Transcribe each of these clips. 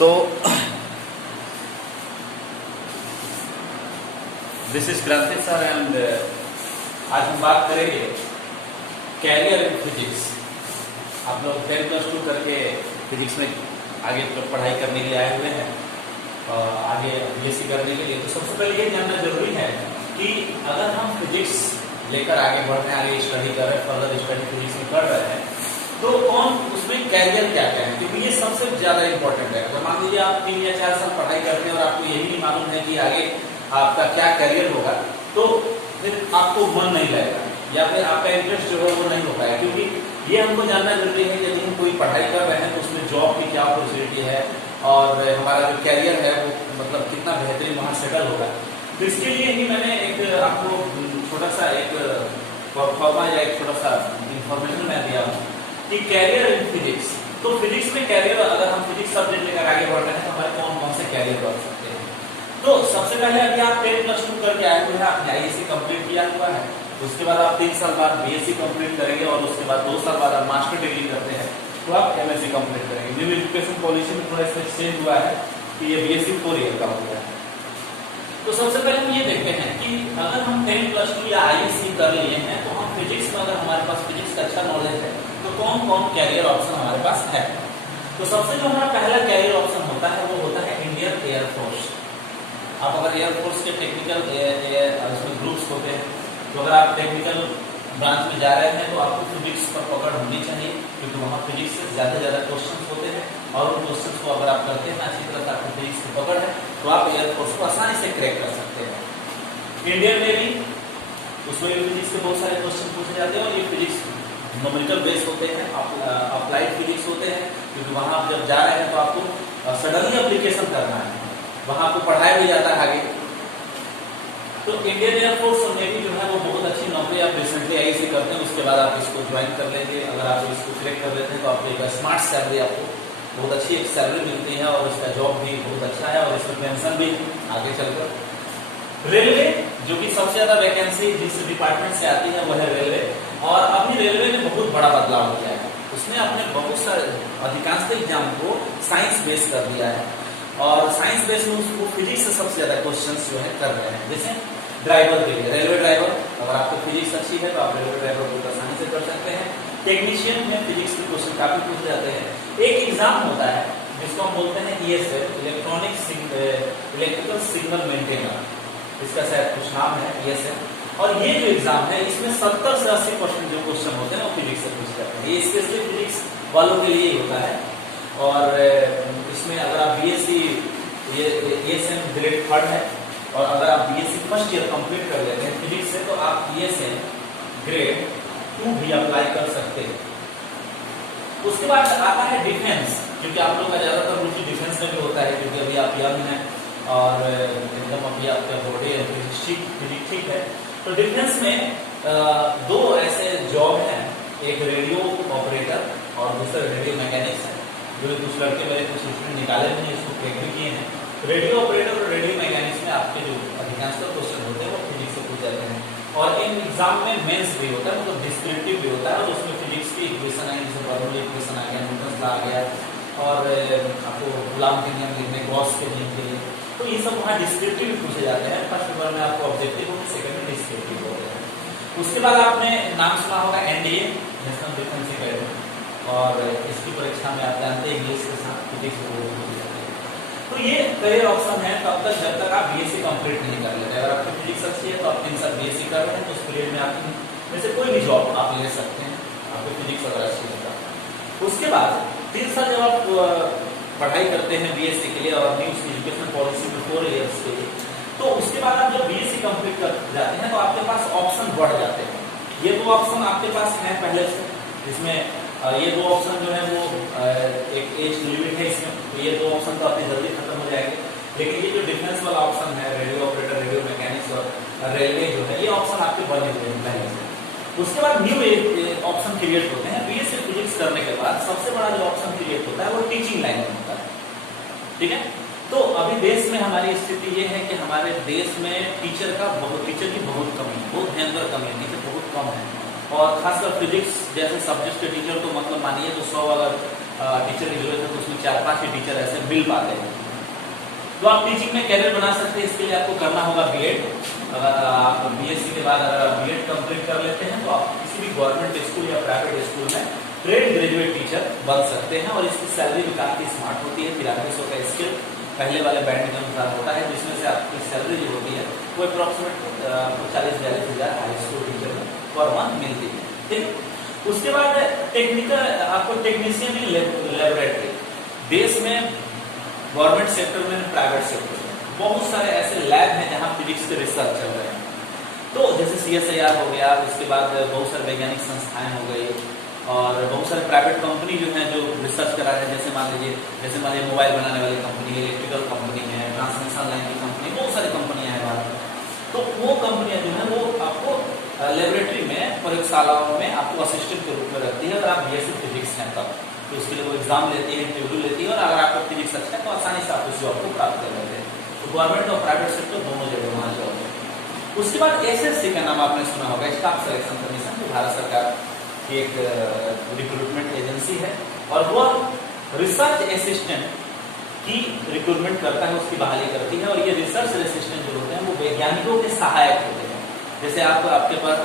तो this is क्रांति sir and आज हम बात करेंगे कैरियर इन फिजिक्स। आप लोग 10+2 करके फिजिक्स में आगे पढ़ाई करने के लिए आए हुए हैं और आगे बीएससी करने के लिए। तो सबसे पहले ये जानना जरूरी है कि अगर हम फिजिक्स लेकर आगे बढ़ रहे हैं, आगे स्टडी कर रहे हैं, फर्दर स्टडी फिजिक्स में कर रहे हैं, तो कौन उसमें कैरियर क्या क्या है, क्योंकि ये सबसे ज्यादा इंपॉर्टेंट है। अगर मान लीजिए आप 3 या 4 साल पढ़ाई करते हैं और आपको यही नहीं मालूम है कि आगे आपका क्या कैरियर होगा, तो फिर आपको मन नहीं लगेगा या फिर आपका इंटरेस्ट जो है वो नहीं हो पाएगा। क्योंकि ये हमको जानना जरूरी है कि यदि हम कोई पढ़ाई कर रहे हैं तो उसमें जॉब की क्या अपॉर्चुनिटी है और हमारा जो कैरियर है वो मतलब कितना बेहतरीन वहाँ सेटल होगा। तो इसके लिए ही मैंने एक आपको छोटा सा एक फॉर्मा या एक छोटा सा इंफॉर्मेशन मैं दिया हूँ कि कैरियर इन फिजिक्स। तो फिजिक्स में कैरियर, अगर हम फिजिक्स सब्जेक्ट लेकर आगे बढ़ रहे हैं तो हमारे कौन कौन से कैरियर बढ़ सकते हैं। तो सबसे पहले अभी आप 10+2 करके आए हुए हैं, आपने आईएससी कंप्लीट किया हुआ है, उसके बाद आप 3 साल बाद बीएससी कंप्लीट करेंगे और उसके बाद 2 साल बाद आप मास्टर डिग्री करते हैं तो आप एमएससी कंप्लीट करेंगे। न्यू एजुकेशन पॉलिसी में थोड़ा सा चेंज हुआ है कि ये बीएससी 4 ईयर का हो गया है। तो सबसे पहले हम ये देखते हैं कि अगर हम 10+2 या आईएससी कर लिए हैं तो हम फिजिक्स में, अगर हमारे पास फिजिक्स का अच्छा नॉलेज है तो कौन कौन कैरियर ऑप्शन हमारे पास है। तो सबसे जो हमारा पहला कैरियर ऑप्शन होता है वो होता है इंडियन एयरफोर्स। आप अगर एयरफोर्स के टेक्निकल उसमें ग्रुप्स होते हैं, तो अगर आप टेक्निकल ब्रांच में जा रहे हैं तो आपको फिजिक्स पर पकड़ होनी चाहिए, क्योंकि वहाँ फिजिक्स से ज्यादा क्वेश्चन होते हैं और उन क्वेश्चन को अगर आप करते हैं अच्छी तरह से आपको फिजिक्स की पकड़ है तो आप एयरफोर्स को आसानी से क्रैक कर सकते हैं। इंडियन नेवी, उसमें भी फिजिक्स के बहुत सारे क्वेश्चन पूछे जाते हैं और ये फिजिक्स न्यूमेरिकल बेस होते हैं, अप्लाइड फिजिक्स होते हैं, क्योंकि वहाँ आप जब जा रहे हैं तो आपको सडनली एप्लीकेशन करना है, वहाँ आपको पढ़ाया भी जाता है आगे। तो इंडियन एयरफोर्स और नेवी जो है वो बहुत अच्छी नौकरी आप रिसेंटली आईएससी करते हैं, उसके बाद आप इसको ज्वाइन कर लेंगे। अगर आप इसको क्लिक कर लेते हैं तो आपको एक स्मार्ट सैलरी, आपको बहुत अच्छी एक सैलरी मिलती है और इसका जॉब भी बहुत अच्छा है और इसमें पेंशन भी आगे चलकर। रेलवे, जो कि सबसे ज्यादा वैकेंसी जिस डिपार्टमेंट से आती है वो है रेलवे, और अभी रेलवे ने बहुत बड़ा बदलाव किया है। उसने अपने बहुत सारे अधिकांश एग्जाम को साइंस बेस कर दिया है और साइंस बेस में उसको फिजिक्स से सबसे ज्यादा क्वेश्चन जो है कर रहे हैं। जैसे ड्राइवर के लिए, रेलवे ड्राइवर, अगर आपको फिजिक्स अच्छी है तो आप रेलवे ड्राइवर को आसानी से कर सकते हैं। टेक्नीशियन में फिजिक्स के क्वेश्चन काफी पूछे जाते हैं। एक एग्जाम होता है जिसको हम बोलते हैं ईएसएल, इलेक्ट्रिकल सिग्नल मेंटेनर, इसका शायद कुछ नाम है ईएसएल। और ये जो एग्जाम है इसमें 70 से 80% जो क्वेश्चन होते हैं वो फिजिक्स से पूछे जाते हैं। ये स्पेशली फिजिक्स वालों के लिए ही होता है। और इसमें अगर आप बीएससी ईएसएम ग्रेड 3 है और अगर आप बीएससी फर्स्ट ईयर कंप्लीट कर लेते हैं फिजिक्स से तो आप ईएसएम ग्रेड 2 भी अप्लाई कर सकते हैं। उसके बाद आता है डिफेंस, क्योंकि आप लोग का ज्यादातर रुचि डिफेंस में भी होता है, क्योंकि अभी आप यंग हैं और एकदम अभी आपका बॉडी फिजिक्स ठीक है। तो डिफेंस में 2 ऐसे जॉब हैं, एक रेडियो ऑपरेटर और दूसरा रेडियो मैकेनिक्स है, जो कुछ लड़के मेरे कुछ स्टूडेंट निकाले भी नहीं, इसको क्रैक भी किए हैं। रेडियो ऑपरेटर और रेडियो मैकेनिक्स में आपके जो अधिकांश क्वेश्चन होते हैं वो फिजिक्स से पूछ जाते हैं और इन एग्जाम में मेंस भी होता है, मतलब डिस्क्रिप्टिव भी होता है और उसमें फिजिक्स की इक्वेशन आई, जैसे बर्नौली इक्वेशन आ गया, न्यूटन लॉ आ गया और आपको कूलॉम के नियम लिखने, गॉस के नियम के लिए, तो ये सब वहाँ डिस्क्रिप्टिव पूछे जाते हैं। फर्स्ट पेपर में आपको ऑब्जेक्टिव होते हैं, सेकंड में डिस्क्रिप्टिव होते हैं। उसके बाद आपने नाम सुना होगा एनडीए, नेशनल डिफेंस एकेडमी, और इसकी परीक्षा में आप जानते हैं इंग्लिश के साथ फिजिक्स पूछी जाती है। तो ये करियर ऑप्शन है तब तक जब तक आप बीएससी कंप्लीट नहीं कर लेते। अगर आपकी फिजिक्स अच्छी है तो आप 3 साल बीएससी कर रहे हैं तो उस पीरियड में आप जैसे कोई भी जॉब आप ले सकते हैं, आपको फिजिक्स अगर अच्छी होता है। उसके बाद 3 साल जब आप पढ़ाई करते हैं बीएससी के लिए और न्यू एजुकेशन पॉलिसी में 4 ईयर्स के लिए, तो उसके बाद आप जब बीएससी कंप्लीट कर जाते हैं तो आपके पास ऑप्शन बढ़ जाते हैं। ये 2 ऑप्शन आपके पास हैं पहले से, जिसमें ये 2 ऑप्शन जो है वो एक एज लिमिट है इसमें, तो ये 2 ऑप्शन तो आपकी जल्दी खत्म हो जाएंगे। लेकिन ये जो डिफेंस वाला ऑप्शन है, रेडियो ऑपरेटर, रेडियो मैकेनिक्स और रेलवे जो है, ये ऑप्शन आपके बने हुए हैं पहले से। उसके बाद न्यू ऑप्शन क्रिएट होते हैं बीएससी फिजिक्स करने के बाद। सबसे बड़ा जो ऑप्शन क्रिएट होता है वो टीचिंग लाइन में होता है, ठीक है। तो अभी देश में हमारी स्थिति ये है कि हमारे देश में टीचर की बहुत कमी है, बहुत भयंकर कमी है, टीचर बहुत कम है और खासकर फिजिक्स जैसे सब्जेक्ट के टीचर तो मतलब मानिए तो 100 अगर टीचर की जरूरत है तो उसमें 4-5 ही टीचर ऐसे मिल पाते हैं। तो आप टीचिंग में कैरियर बना सकते हैं। इसके लिए आपको करना होगा बीएड। अगर आप बीएससी के बाद अगर आप बीएड कंप्लीट कर लेते हैं तो आप किसी भी गवर्नमेंट स्कूल या प्राइवेट स्कूल में ट्रेड ग्रेजुएट टीचर बन सकते हैं। और इसकी सैलरी भी काफी स्मार्ट होती है। 9300 का स्किल पहले वाले बैंड के अनुसार होता है, जिसमें से आपकी सैलरी जो होती है वो अप्रोक्सीमेट 40-42 हज़ार हाई स्कूल टीचर में पर मंथ मिलती है। ठीक, उसके बाद टेक्निकल आपको टेक्नीशियन इन लेबोरेटरी। देश में गवर्नमेंट सेक्टर में, प्राइवेट सेक्टर में बहुत सारे ऐसे लैब हैं जहां फिजिक्स के रिसर्च चल रहे हैं। तो जैसे CSIR हो गया, उसके बाद बहुत सारे वैज्ञानिक संस्थाएं हो गई और बहुत सारे प्राइवेट कंपनी जो हैं जो रिसर्च करा रहे हैं। जैसे मान लीजिए मोबाइल बनाने वाली कंपनी, इलेक्ट्रिकल कंपनी है, ट्रांसमिशन लाइन की कंपनी, बहुत सारी कंपनियां हैं भारत में। तो वो कंपनियां जो है वो आपको लेबोरेटरी में, प्रयोगशालाओं में आपको असिस्टेंट के रूप में रखती है। अगर आप BSc फिजिक्स हैं तब तो उसके लिए वो एग्जाम लेती है, इंटरव्यू लेती है, और अगर आपका फिजिक्स अच्छा है तो आसानी से आप उस जॉब को प्राप्त कर लेते हैं। तो गवर्नमेंट और प्राइवेट सेक्टर दोनों जगह वहाँ जॉब है। उसके बाद SSC का नाम आपने सुना होगा, स्टाफ सिलेक्शन कमीशन, जो भारत सरकार की एक रिक्रूटमेंट एजेंसी है और वो रिसर्च असिस्टेंट की रिक्रूटमेंट करता है, उसकी बहाली करती है। और ये रिसर्च असिस्टेंट जो होते हैं वो वैज्ञानिकों के सहायक होते हैं। जैसे आपके पास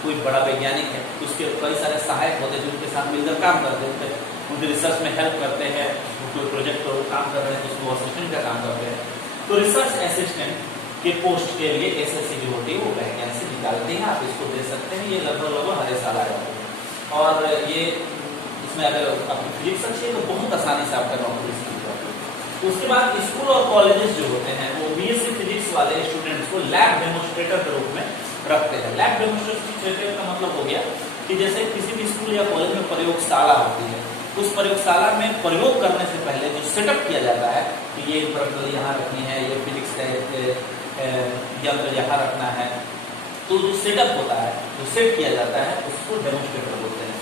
कोई बड़ा वैज्ञानिक है तो उसके कई सारे सहायक होते हैं जो उनके साथ मिलकर काम करते हैं, उनके रिसर्च में हेल्प करते हैं। कोई प्रोजेक्ट पर काम कर रहे हैं तो उसको असिस्टेंट का काम करते हैं। तो रिसर्च असिस्टेंट के पोस्ट के लिए SSC जो होती है वो वैकेंसी निकालती है। आप इसको दे सकते हैं। ये लगभग हर साल आ जाते हैं और ये इसमें अगर आपकी फिजिक्स अच्छी है तो बहुत आसानी से आपका नौकरी मिल जाती है। उसके बाद स्कूल और कॉलेजेस जो होते हैं वो BSc फिजिक्स वाले स्टूडेंट्स को लैब डेमोन्स्ट्रेटर के रूप में रखते हैं। लैब डेमोन्स्ट्रेटर का मतलब हो गया कि जैसे किसी भी स्कूल या कॉलेज में प्रयोगशाला होती है, उस प्रयोगशाला में प्रयोग करने से पहले जो सेटअप किया जाता है कि ये प्रणाली यहाँ रखनी है, ये फिजिक्स का यंत्र यहाँ रखना है, तो जो सेटअप होता है, जो सेट किया जाता है, उसको डेमोन्स्ट्रेटर बोलते हैं।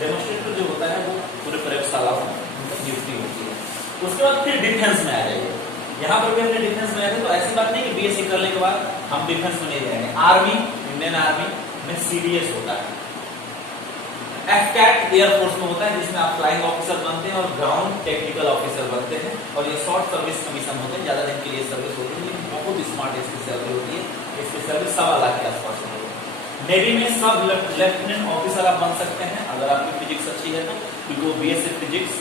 डेमोन्स्ट्रेटर जो होता है वो पूरे प्रयोगशाला में नियुक्ति होती है। उसके बाद फिर डिफेंस में आ जाइए। यहाँ पर भी हमने डिफेंस में आए थे तो ऐसी बात नहीं कि BSc करने के बाद हम डिफेंस में नहीं जाएंगे। आर्मी, इंडियन आर्मी में CDS होता है। FCAT एयरफोर्स में होता है जिसमें आप फ्लाइंग ऑफिसर बनते हैं और ग्राउंड टेक्निकल ऑफिसर बनते हैं। और ये शॉर्ट सर्विस कमीशन होते हैं, ज्यादा दिन के लिए सर्विस होती है, लेकिन बहुत स्मार्ट इसकी सैलरी होती है। इसकी सर्विस 1.25 लाख के आसपास होती है। नेवी में सब लेफ्टिनेंट ऑफिसर आप बन सकते हैं अगर आपकी फिजिक्स अच्छी है तो, क्योंकि वो BSc फिजिक्स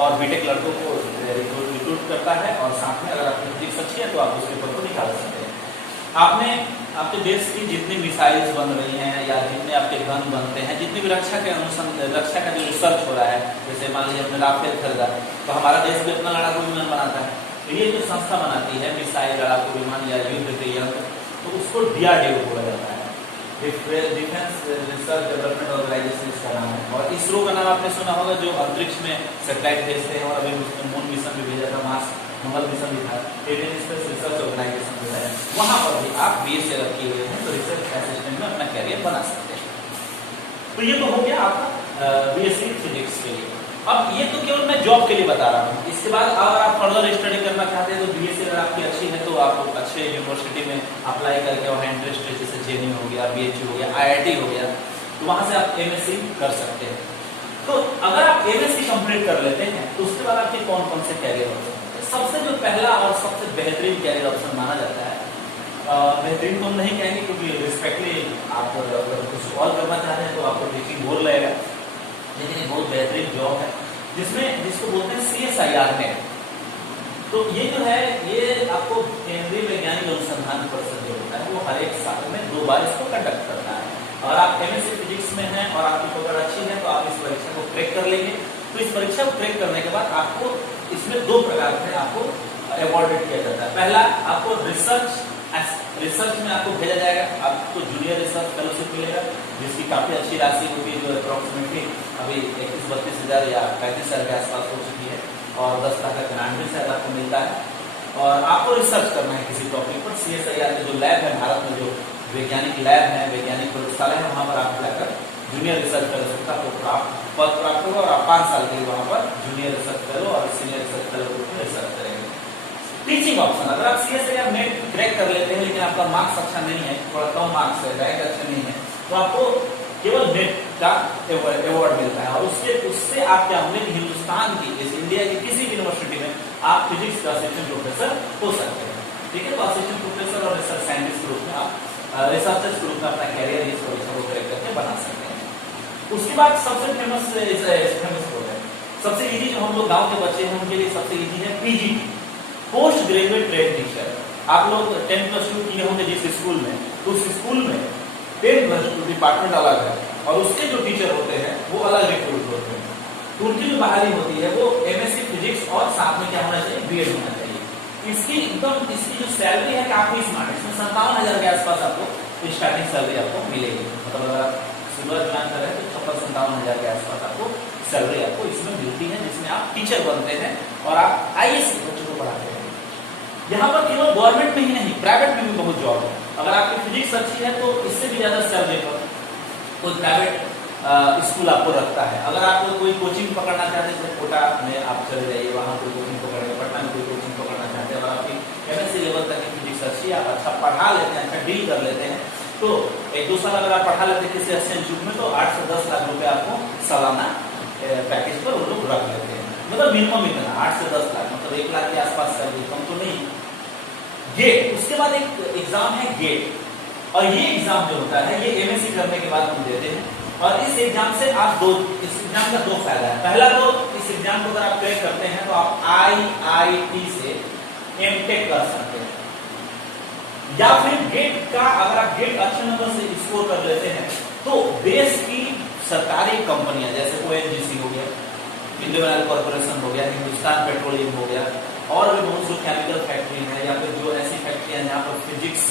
और बीटेक लड़कों को रिक्रूट करता है। और साथ में अगर आपकी फिजिक्स अच्छी है तो आप उस पेपर को निकाल सकते हैं। आपके देश की जितनी मिसाइल्स बन रही हैं या जितने आपके गन बनते हैं, जितनी भी रक्षा का जो रिसर्च हो रहा है, जैसे मान लीजिए हमने राफेल खरीदा तो हमारा देश भी अपना लड़ाकू विमान बनाता है। तो ये जो संस्था बनाती है मिसाइल, लड़ाकू विमान या युद्ध के यंत्र, तो उसको DRDO बोला जाता है, डिफेंस रिसर्च डेवलपमेंट ऑर्गेनाइजेशन इसका नाम है। और इसरो का नाम आपने सुना होगा, जो अंतरिक्ष में सैटेलाइट भेजते हैं। और अभी उसने मून मिशन भी भेजा था, मार्स मंगल मिशन भी था। इंडियन स्पेस रिसर्च ऑर्गेनाइजेशन जो है वहां पर भी आप BSc अगर किए हुए हैं तो रिसर्च असिस्टेंट में अपना कैरियर बना सकते हैं। तो ये तो हो गया आपका BSc फिजिक्स के लिए। अब ये तो केवल मैं जॉब के लिए बता रहा हूँ। इसके बाद अगर आप फर्दर स्टडी करना चाहते हैं तो BSc अगर आपकी अच्छी है तो आप अच्छे यूनिवर्सिटी में अप्लाई करके वहाँ इंटरेस्ट है, जैसे JNU हो गया, BHU हो गया, IIT हो गया, तो वहां से आप MSc कर सकते हैं। तो अगर आप MSc कंप्लीट कर लेते हैं तो उसके बाद आपके कौन कौन से कैरियर ऑप्शन होते हैं। सबसे जो पहला और सबसे बेहतरीन कैरियर ऑप्शन माना जाता है, बेहतरीन तो हम नहीं कहेंगे क्योंकि रिस्पेक्टली आप अगर कुछ और करना चाहते हैं तो आपको टीचिंग बोल लगेगा, लेकिन ये बहुत बेहतरीन जॉब है जिसको बोलते हैं CSIR नेट। तो ये जो है ये आपको केंद्रीय वैज्ञानिक अनुसंधान परिषद जो होता है वो हर एक साल में 2 बार इसको कंडक्ट करता है। और आप MSc फिजिक्स में हैं और आपकी पकड़ अच्छी है तो आप इस परीक्षा को क्रैक कर लेंगे। तो इस परीक्षा को क्रैक करने के बाद आपको इसमें 2 प्रकार से आपको अवॉर्डेड किया जाता है। पहला आपको रिसर्च में आपको भेजा जाएगा, आपको जूनियर रिसर्च फेलोशिप मिलेगा जिसकी काफी अच्छी राशि होती है, जो अप्रोक्सीमेटली अभी 31-32 हज़ार या 35 हज़ार के आसपास हो चुकी है। और 10 लाख का ग्रांट भी शायद आपको मिलता है। और आपको रिसर्च करना है किसी टॉपिक पर। CSIR के जो लैब है भारत में, जो वैज्ञानिक लैब है, वैज्ञानिक प्रयोगशाला है, वहां पर आप जाकर जूनियर रिसर्च फेलोशिप का पद प्राप्त होगा और आप 5 साल के लिए वहां पर जूनियर रिसर्च फेलो और सीनियर रिसर्च फेलो में रिसर्च करेंगे। टीचिंग ऑप्शन, अगर आप CSIR नेट क्रैक कर लेते हैं लेकिन आपका मार्क्स अच्छा नहीं है, थोड़ा कम मार्क्स है, रैंक अच्छा नहीं है, तो आपको केवल नेट का अवार्ड मिलता है। और उससे आप क्या होंगे, हिंदुस्तान की, इस इंडिया की किसी भी यूनिवर्सिटी में आप फिजिक्स का असिस्टेंट प्रोफेसर हो सकते हैं। ठीक है, तो असिस्टेंट प्रोफेसर और रिसर्च साइंटिस्ट के रूप में आप रिसर्चर के रूप में अपना कैरियर इस प्रोफेसर को करेक्ट करके बना सकते हैं। उसके बाद सबसे फेमस हो है, सबसे इजी जो हम लोग गांव के बच्चे हैं उनके लिए सबसे इजी है PGT, post graduate trade teacher. आप लोग 10+2 किए होंगे जिस स्कूल में, तो उस स्कूल में 10+2 डिपार्टमेंट अलग है और उसके जो टीचर होते हैं वो अलग रिक्रूट होते हैं। तो उनकी जो बहाली होती है वो एमएससी फिजिक्स और साथ में क्या होना चाहिए, बीएड होना चाहिए। इसकी जो सैलरी है काफी स्मार्ट है, इसमें 57,000 के आसपास आपको स्टार्टिंग सैलरी आपको मिलेगी। मतलब अगर आप शुरुआत ज्वाइन कर रहे हैं तो 56-57,000 के आसपास आपको सैलरी आपको इसमें मिलती है, जिसमें आप टीचर बनते हैं और आप आईएएस बच्चों को पढ़ाते हैं। यहाँ पर केवल गवर्नमेंट में ही नहीं, प्राइवेट में भी बहुत जॉब है। अगर आपकी फिजिक्स अच्छी है तो इससे भी ज्यादा सैलरी पर कोई प्राइवेट स्कूल आपको रखता है। अगर आप कोई कोचिंग पकड़ना चाहते हैं, कोटा में आप चले जाइए, वहाँ कोई कोचिंग पकड़ेंगे, पटना में कोई कोचिंग पकड़ना चाहते हैं, अगर आपकी एमएससी लेवल तक की फिजिक्स अच्छी है, आप अच्छा पढ़ा लेते हैं, अच्छा डील कर लेते हैं, तो 1-2 साल अगर आप पढ़ा लेते हैं किसी अच्छे इंस्टीट्यूट में, तो 8 से 10 लाख रुपए आपको सालाना पैकेज पर वो लोग रख लेते हैं। मतलब मिनिमम इतना 8 से 10 लाख, मतलब 1 लाख के आसपास सैलरी, कम तो नहीं। गेट, उसके बाद एक एग्जाम है गेट, और ये एग्जाम जो होता है ये एमएससी करने के बाद हम देते हैं। और इस एग्जाम से आप इस एग्जाम का 2 फायदा है। पहला तो इस एग्जाम को अगर आप क्रैक करते हैं तो आप आईआईटी से एमटेक कर सकते हैं, या फिर गेट का अगर आप गेट अच्छे नंबर से स्कोर कर लेते हैं तो देश की सरकारी कंपनियां जैसे ओएनजीसी हो गया, इंडियन ऑयल कॉर्पोरेशन हो गया, हिंदुस्तान पेट्रोलियम हो गया, और भी बहुत सी केमिकल फैक्ट्री है, या फिर जो ऐसी फैक्ट्रियां जहाँ पर फिजिक्स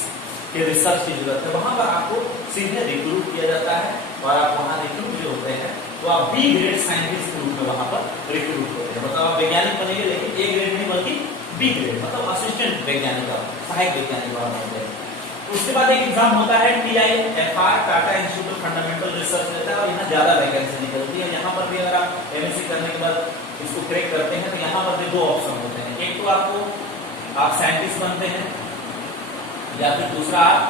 के रिसर्च की जरूरत है, वहां पर आपको सीधे रिक्रूट किया जाता है। और आप वहां रिक्रूट जो होते हैं तो आप बी ग्रेड साइंटिस्ट के रूप में वहां पर रिक्रूट होते हैं। मतलब आप वैज्ञानिक बनेंगे, लेकिन ए ग्रेड नहीं बल्कि बी ग्रेड, मतलब असिस्टेंट वैज्ञानिक, सहायक वैज्ञानिक होते हैं। उसके बाद एक एग्जाम होता है TIFR, Tata institute of fundamental research रहता है, और यहाँ ज्यादा वैकेंसी निकलती है। यहाँ पर भी अगर आप एमएससी करने के बाद इसको क्रैक करते हैं तो यहाँ पर भी 2 ऑप्शन होते हैं। एक तो आप साइंटिस्ट बनते हैं, या फिर दूसरा आप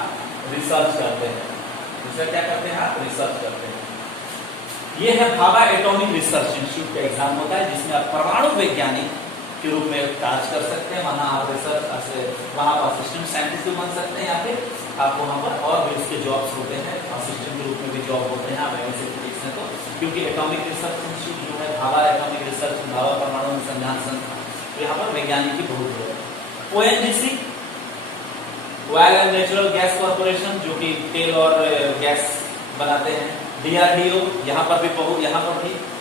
रिसर्च करते हैं। दूसरा क्या करते हैं, आप रिसर्च करते हैं। ये है भाभा एटॉमिक रिसर्च इंस्टीट्यूट का एग्जाम होता है, जिसमें आप परमाणु वैज्ञानिक के रूप में कार्य कर सकते हैं। वहां आप वहां आप असिस्टेंट साइंटिस्ट भी बन सकते हैं, या फिर आप वहां पर और भी उसके जॉब्स होते हैं, असिस्टेंट के रूप में भी जॉब होते हैं आप एमएससी फिजिक्स में। तो क्योंकि एटॉमिक रिसर्च इंस्टीट्यूट जो है भाभा एटॉमिक रिसर्च, भाभा परमाणु अनुसंधान संस्थान, तो यहाँ पर वैज्ञानिक की बहुत जरूरत है। ONGC, oil and natural gas corporation, जो कि तेल और गैस बनाते हैं। DRDO, यहाँ पर भी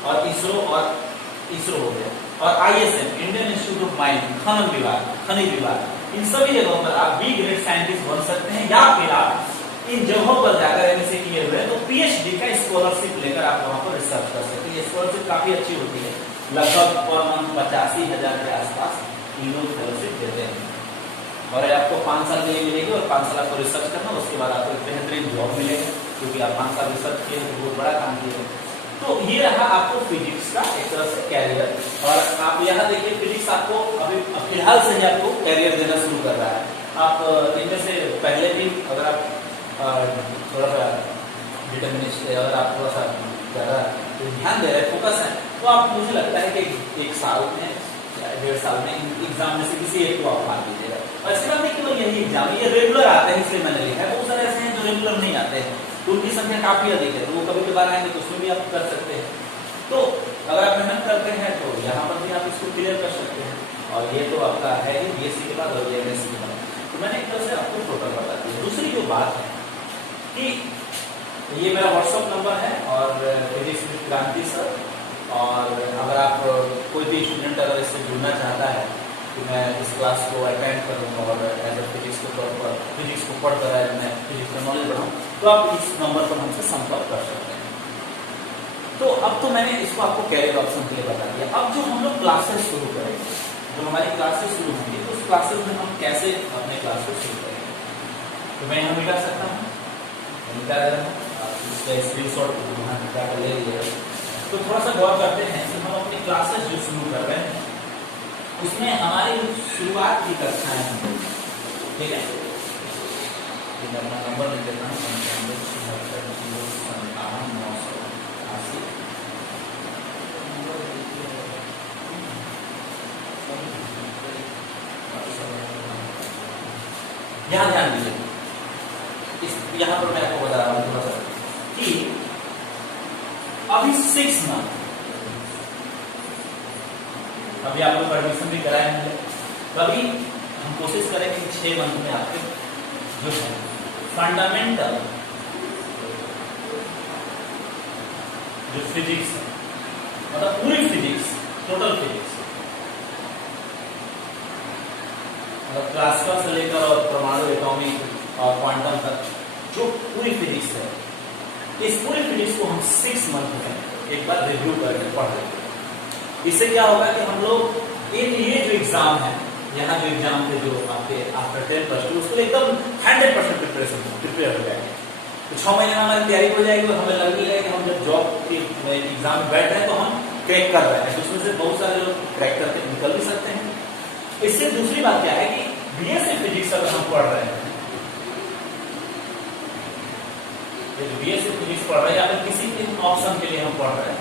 और इसरो हो गया, और ISM, Indian institute of mining, खनिज विभाग। इन सभी जगहों पर आप बी ग्रेड साइंटिस्ट बन सकते हैं, या फिर आप इन जगहों पर जाकर एमएससी किए हुए तो PhD का स्कॉलरशिप लेकर आप वहां पर रिसर्च कर सकते हैं। ये स्कॉलरशिप काफी अच्छी होती है, लगभग पर मंथ 85,000 के आसपास इन लोग फेलोशिप देते हैं, और आपको 5 साल के लिए मिलेगी, और 5 साल आपको रिसर्च करना, उसके बाद आपको एक बेहतरीन जॉब मिलेगा, क्योंकि आप 5 साल रिसर्च किए तो बहुत बड़ा काम किए। तो ये रहा आपको फिजिक्स का एक तरह से कैरियर। और आप यहाँ देखिए फिजिक्स आपको अभी फिलहाल से ही आपको कैरियर देना शुरू कर रहा है। आप इनमें से पहले भी अगर आप थोड़ा सा डिटर्मिनिस्ट, अगर आप थोड़ा सा ज़्यादा ध्यान दे रहे हैं, फोकस है, तो आप, मुझे लगता है कि 1 साल में 1.5 साल में एग्जाम में से किसी एक को आप मान लीजिएगा। और इसके बाद केवल यही एग्जाम, ये रेगुलर आते हैं, इसलिए मैंने लिखा है। बहुत सारे ऐसे हैं जो रेगुलर नहीं आते हैं, उनकी संख्या काफी अधिक है, तो वो कभी कभार आएंगे तो उसमें भी आप कर सकते हैं। तो अगर आप मेहनत करते हैं तो यहाँ पर भी आप इसको क्लियर कर सकते हैं। और ये तो आपका है ही BSc के बाद और MSc के बाद। तो मैंने एक तरह से आपको टोटल बता दिया। दूसरी जो बात है कि ये मेरा व्हाट्सएप नंबर है, और फिजिक्स विद क्रांति सर, और अगर आप कोई भी स्टूडेंट अगर इससे जुड़ना चाहता है कि मैं इस क्लास को अटेंड करूँ और एज ए फिजिक्स को पढ़ कर मैं फिजिक्स का नॉलेज बढ़ाऊँ, तो आप इस नंबर पर हमसे संपर्क कर सकते हैं। तो अब तो मैंने इसको आपको कैरियर ऑप्शन के लिए बता दिया। अब जो हम लोग क्लासेस शुरू करेंगे, जो हमारी क्लासेस शुरू होंगी, तो उस क्लासेस में हम कैसे अपने क्लास को शुरू करेंगे, तो मैं यहाँ मिटा सकता हूँ, मिटा दे रहा हूँ, इसका स्क्रीनशॉट यहाँ मिटा कर ले लिया। तो थोड़ा सा गौर करते हैं कि हम अपनी क्लासेस जो शुरू कर रहे हैं उसमें हमारी शुरुआत की कक्षाएं होंगी, ठीक है। मैं अपना नंबर लिख देता हूँ, यहाँ ध्यान दीजिए, यहाँ पर मैं आपको बता रहा हूँ थोड़ा सा कि अभी 6 मंथ, अभी आप लोग एडमिशन भी कराए होंगे, तो अभी हम कोशिश करेंगे कि 6 मंथ में आपके जो है फंडामेंटल जो फिजिक्स है, मतलब पूरी फिजिक्स, टोटल फिजिक्स, मतलब क्लासिकल से लेकर और परमाणु, एटॉमिक और क्वांटम तक जो पूरी फिजिक्स है, इस पूरी फिजिक्स को हम 6 मंथ में एक बार रिव्यू करके पढ़ लेंगे। इससे क्या होगा कि हम लोग ये जो एग्जाम है, यहाँ जो एग्जाम थे जो आपके आफ्टर 10 प्लस 2, उसको एकदम 100% प्रिपेयर हो जाएंगे। तो 6 महीने में हमारी तैयारी हो जाएगी और हमें लगेगा कि हम जब जॉब के एग्जाम में बैठ रहे हैं तो हम क्रैक कर रहे हैं। तो उसमें से बहुत सारे लोग क्रैक करके निकल भी सकते हैं। इससे दूसरी बात क्या है कि बीएससी फिजिक्स अगर हम पढ़ रहे हैं, बीएससी फिजिक्स पढ़ रहे हैं या फिर किसी भी ऑप्शन के लिए हम पढ़ रहे हैं,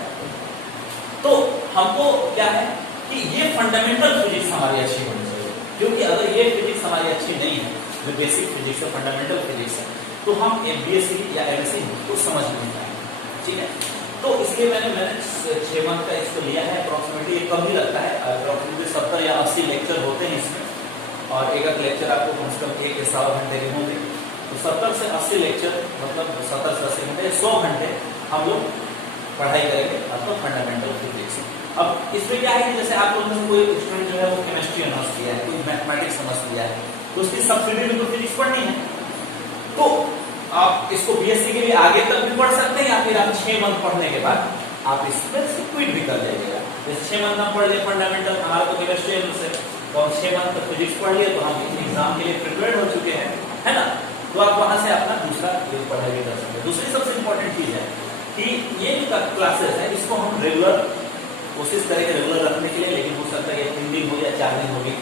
तो हमको क्या है कि ये फंडामेंटल फिजिक्स हमारी अच्छी होनी चाहिए। क्योंकि अगर ये फिजिक्स हमारी अच्छी नहीं है, जो बेसिक फिजिक्स है, फंडामेंटल फिजिक्स है, तो हम बीएससी या एमएससी को समझ नहीं पाएंगे। ठीक है, तो इसलिए मैंने 6 मंथ का इसको लिया है। अप्रोक्सीमेटली ये कम ही लगता है, अप्रोक्सीमेटली 70 या 80 लेक्चर होते हैं इसमें, और एक लेक्चर आपको कम से कम 1 से 1.25 घंटे के होंगे। तो 70 से 80 लेक्चर, मतलब 70 से 80 घंटे, 100 घंटे हम लोग पढ़ाई करेंगे आपको फंडामेंटल फिजिक्स। अब इसमें क्या है कि जैसे आप लोगों में कोई स्टूडेंट जो है वो केमिस्ट्री ऑनर्स किया है, कोई मैथमेटिक्स समझ लिया है, तो उसकी सब्सिडी में तो फिजिक्स पढ़नी है, तो आप इसको बीएससी के लिए आगे तक भी पढ़ सकते हैं, या फिर आप 6 मंथ पढ़ने के बाद आप इसमें से क्विट भी कर लीजिएगा। जैसे 6 मंथ हम पढ़ लिए फंडामेंटल, हमारा तो केमिस्ट्री ऑनर्स है, तो हम 6 मंथ तक फिजिक्स पढ़ लिए, तो हम एग्जाम के लिए प्रिपेयर हो चुके हैं, है ना। तो आप वहां से अपना दूसरा पढ़ाई भी कर सकते हैं। दूसरी सबसे इंपॉर्टेंट चीज है कि ये जो क्लासेस है इसको हम रेगुलर कोशिश करेंगे रेगुलर रखने के लिए, लेकिन हो सकता है 3 दिन हो या 4 दिन हो गई।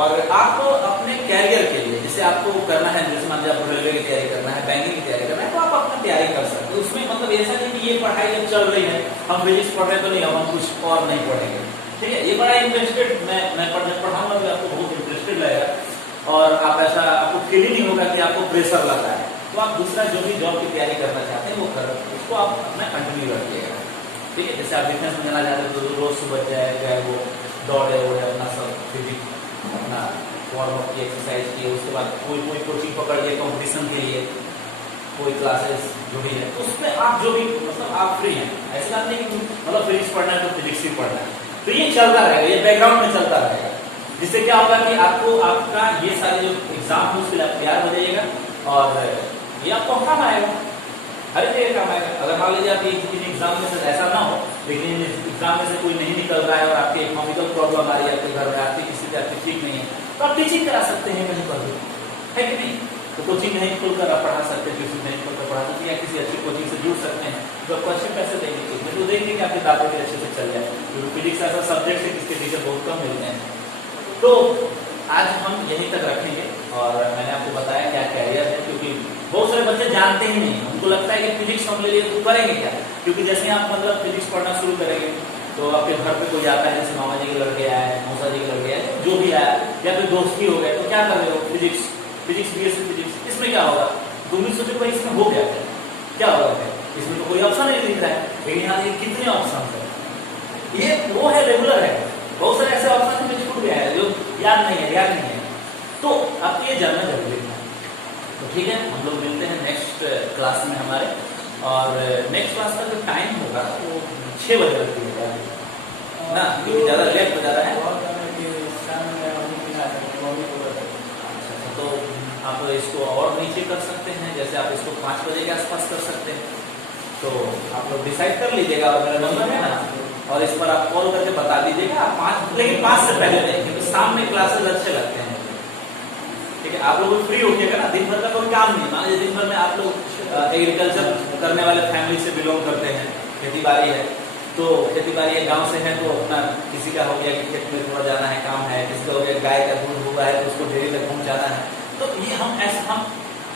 और आपको अपने कैरियर के लिए, जैसे आपको करना है, जैसे मान लीजिए आपको रेलवे की तैयारी करना है, बैंकिंग की तैयारी करना है, तो आप अपनी तैयारी कर सकते हैं। उसमें मतलब ऐसा नहीं कि ये पढ़ाई अब चल रही है, हम फिजिक्स पढ़ रहे तो नहीं, अब हम कुछ और नहीं पढ़ेंगे। ठीक है, ये बड़ा इंटरेस्टेड, मैं पढ़ाऊंगा तो आपको बहुत इंटरेस्टेड लगेगा, और आप ऐसा आपको फील ही नहीं होगा कि आपको प्रेशर लग रहा है। तो आप दूसरा जो भी जॉब की तैयारी करना चाहते हैं वो कर, उसको आप अपना कंटिन्यू रखिएगा। ठीक है, जैसे आप डिफेंस में जाना चाहते हैं तो रोज सुबह जाए वो दौड़े वोड़े, अपना सब फिजिक्स अपना वार्म अप की एक्सरसाइज की, उसके बाद कोई कोचिंग पकड़ लिए कॉम्पिटिशन के लिए, कोई क्लासेस जो भी है, तो उसमें आप जो भी मतलब आप फ्री हैं। ऐसी बात नहीं कि मतलब फिजिक्स पढ़ना है तो फिजिक्स ही पढ़ना है, तो ये चलता रहेगा, ये बैकग्राउंड में चलता रहेगा, जिससे क्या होगा कि आपको आपका ये सारे जो एग्जाम है उसके लिए तैयार हो जाइएगा, और ये आपको काम आएगा, हर एक जगह काम आएगा। अगर मान लीजिए आप इन एग्जाम में से ऐसा ना हो, लेकिन एग्जाम में से कोई नहीं निकल रहा है और आपके इकोनॉमिकल प्रॉब्लम आ रही है, आपके घर में आर्थिक स्थिति आपकी ठीक नहीं है, तो आप टीचिंग करा सकते हैं कहीं पर भी, है कि नहीं। तो कोचिंग नहीं खोलकर आप पढ़ा सकते हैं, ट्यूशन नहीं खोलकर पढ़ा सकते हैं, या किसी अच्छी कोचिंग से जुड़ सकते हैं जो आपको अच्छे पैसे देंगे, तो देंगे कि आपकी दादा भी अच्छे से चल जाए। क्योंकि फिजिक्स ऐसा सब्जेक्ट है जिसके टीचर बहुत कम मिलते हैं। तो आज हम यहीं तक रखेंगे, और मैंने आपको बताया क्या कैरियर है, क्योंकि बहुत सारे बच्चे जानते ही नहीं, उनको लगता है कि फिजिक्स हम ले लिए तो करेंगे क्या। क्योंकि जैसे आप मतलब फिजिक्स पढ़ना शुरू करेंगे तो आपके घर पे कोई आता है, जैसे मामा जी के लड़के आए, मौसा जी के लड़के आए, जो भी आया, या फिर दोस्ती हो गए, तो क्या कर रहे हो, फिजिक्स बीएससी फिजिक्स, इसमें क्या होगा, तुम भी सोचो भाई इसमें हो गया क्या होगा, इसमें तो कोई ऑप्शन नहीं दिख रहा है, लेकिन यहाँ ये कितने ऑप्शन है, ये वो है रेगुलर है, बहुत सारे ऐसे ऑप्शन में छूट गया है जो याद नहीं है, तो आपको ये जानना जरूरी है। तो ठीक है, हम लोग मिलते हैं नेक्स्ट क्लास में हमारे, और नेक्स्ट क्लास का जो टाइम होगा वो 6 बजे तक होगा ना, क्योंकि ज़्यादा लेट हो जा रहा है। तो आप इसको और नीचे कर सकते हैं, जैसे आप इसको 5 बजे के आसपास कर सकते हैं, तो आप लोग डिसाइड कर लीजिएगा, और मेरा नंबर है ना, और इस पर आप कॉल करके बता दीजिएगा। आप 5, लेकिन 5 से पहले नहीं, क्योंकि सामने क्लासेस अच्छे लगते हैं। ठीक है, आप लोग फ्री होके ना, दिन भर का कोई काम नहीं, मान लीजिए दिन भर में आप लोग एग्रीकल्चर करने वाले फैमिली से बिलोंग करते हैं, खेती बाड़ी है, तो खेती बाड़ी है, गांव से है, तो अपना किसी का हो गया कि खेत में थोड़ा जाना है, काम है, किसी का हो गया गाय का दूध हुआ है तो उसको डेयरी तक पहुंचाना है, तो ये हम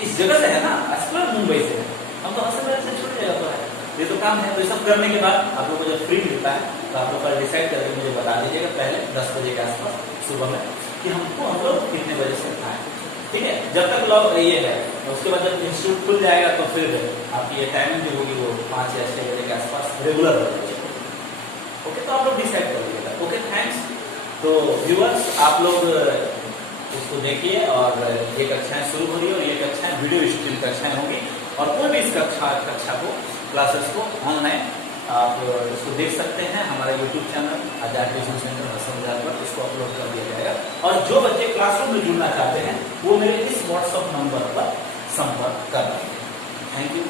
इस जगह से है ना, अस्पताल मुंबई से है, हम तो हंस से छूट जाएगा तो है, ये तो काम है। तो ये सब करने के बाद आप लोग को जब फ्री मिलता है तो आप लोग कल डिसाइड करके मुझे बता दीजिएगा पहले 10 बजे के आसपास सुबह में कि हम लोग कितने बजे से आए, ठीक है। जब तक लॉग ये है, उसके बाद जब इंस्टीट्यूट खुल जाएगा तो फिर आपकी ये टाइमिंग जो होगी वो 5 या 6 बजे के आसपास रेगुलर हो जाएगी। ओके, तो आप लोग डिसाइड कर लीजिएगा। Okay, thanks. तो व्यूअर्स, आप लोग इसको देखिए और ये कक्षाएं शुरू हो रही है और ये कक्षाएं वीडियो स्ट्रीम कक्षाएं होंगी और कोई भी इस कक्षा को क्लासेस को ऑनलाइन आप इसको देख सकते हैं। हमारा यूट्यूब चैनल आजाद ट्यूशन सेंटर हसन बाजार पर इसको अपलोड कर दिया जाएगा। और जो बच्चे क्लासरूम में जुड़ना चाहते हैं वो मेरे इस व्हाट्सएप नंबर पर संपर्क कर रहे हैं। Thank you.